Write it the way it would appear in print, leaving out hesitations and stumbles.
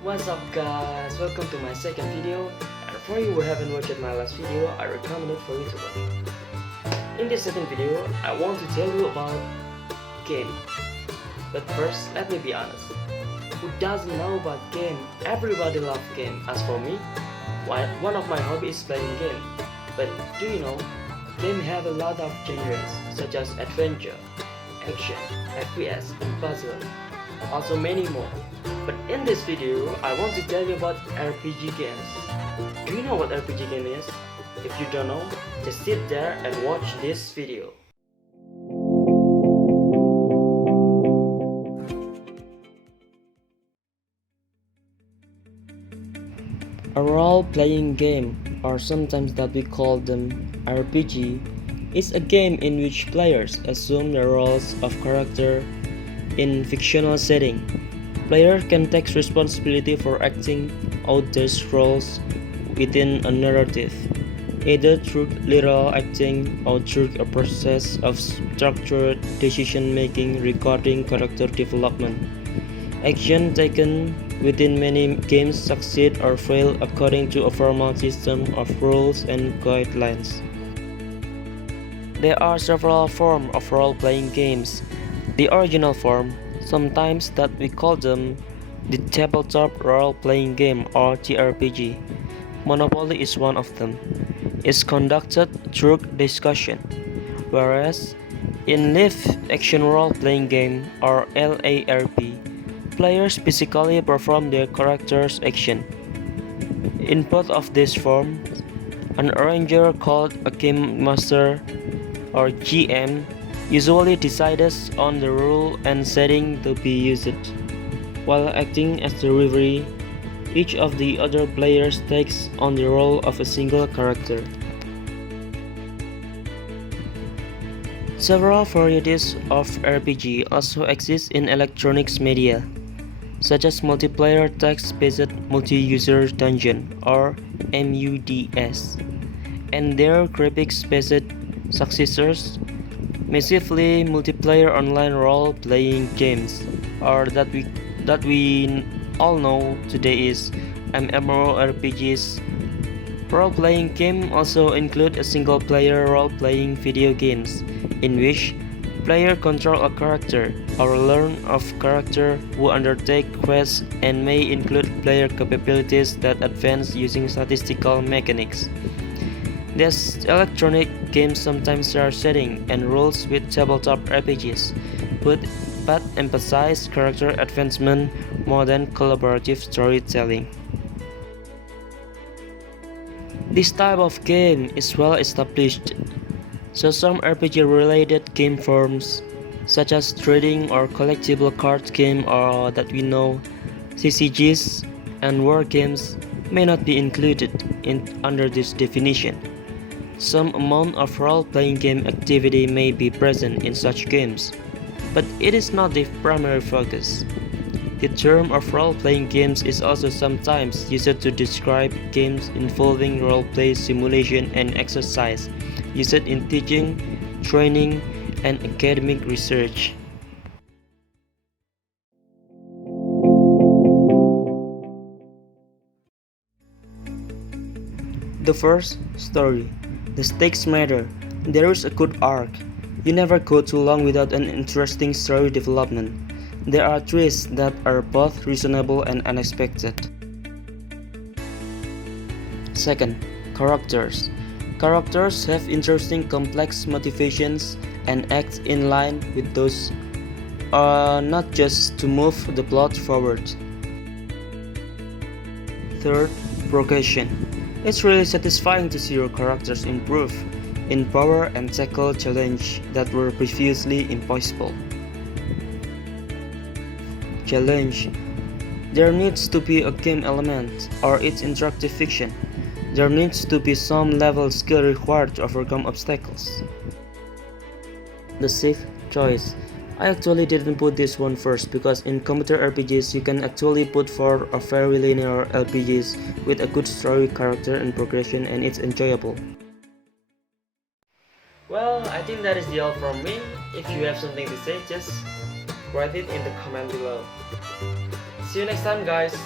What's up guys, welcome to my second video, and for you who haven't watched my last video, I recommend it for you to watch. In this second video, I want to tell you about game. But first, let me be honest. Who doesn't know about game? Everybody loves game. As for me, one of my hobbies is playing game. But do you know, game have a lot of genres such as adventure, action, FPS, and puzzle. Also many more. But in this video, I want to tell you about RPG games. Do you know what RPG game is? If you don't know, just sit there and watch this video. A role-playing game, or sometimes that we call them RPG, is a game in which players assume the roles of character in fictional setting. Players can take responsibility for acting out those roles within a narrative, either through literal acting or through a process of structured decision-making regarding character development. Action taken within many games succeed or fail according to a formal system of rules and guidelines. There are several forms of role-playing games. The original form, sometimes that we call them the tabletop role-playing game or TRPG. Monopoly is one of them. It's conducted through discussion, whereas in live action role-playing game or LARP, players physically perform their character's action. In both of these forms, an arranger called a game master or GM usually decides on the rule and setting to be used. While acting as the referee, each of the other players takes on the role of a single character. Several varieties of RPG also exist in electronics media, such as multiplayer text-based multi-user dungeon or MUDs, and their graphics-based successors, massively multiplayer online role-playing games, or that we all know today is MMORPGs. Role-playing games also include a single-player role-playing video games, in which players control a character or learn of character who undertake quests and may include player capabilities that advance using statistical mechanics. These electronic games sometimes share setting and rules with tabletop RPGs, but emphasize character advancement more than collaborative storytelling. This type of game is well established, so some RPG-related game forms, such as trading or collectible card game or that we know CCGs and war games, may not be included under this definition. Some amount of role-playing game activity may be present in such games, but it is not the primary focus. The term of role-playing games is also sometimes used to describe games involving role-play simulation and exercise, used in teaching, training, and academic research. The first, story. The stakes matter. There is a good arc. You never go too long without an interesting story development. There are twists that are both reasonable and unexpected. Second, characters. Characters have interesting complex motivations and act in line with those, not just to move the plot forward. Third, progression. It's really satisfying to see your characters improve in power and tackle challenges that were previously impossible. Challenge. There needs to be a game element, or it's interactive fiction. There needs to be some level skill required to overcome obstacles. The sixth, choice. I actually didn't put this one first because in computer RPGs you can actually put for a very linear RPGs with a good story, character, and progression, and it's enjoyable. Well, I think that is the all from me. If you have something to say, just write it in the comment below. See you next time, guys.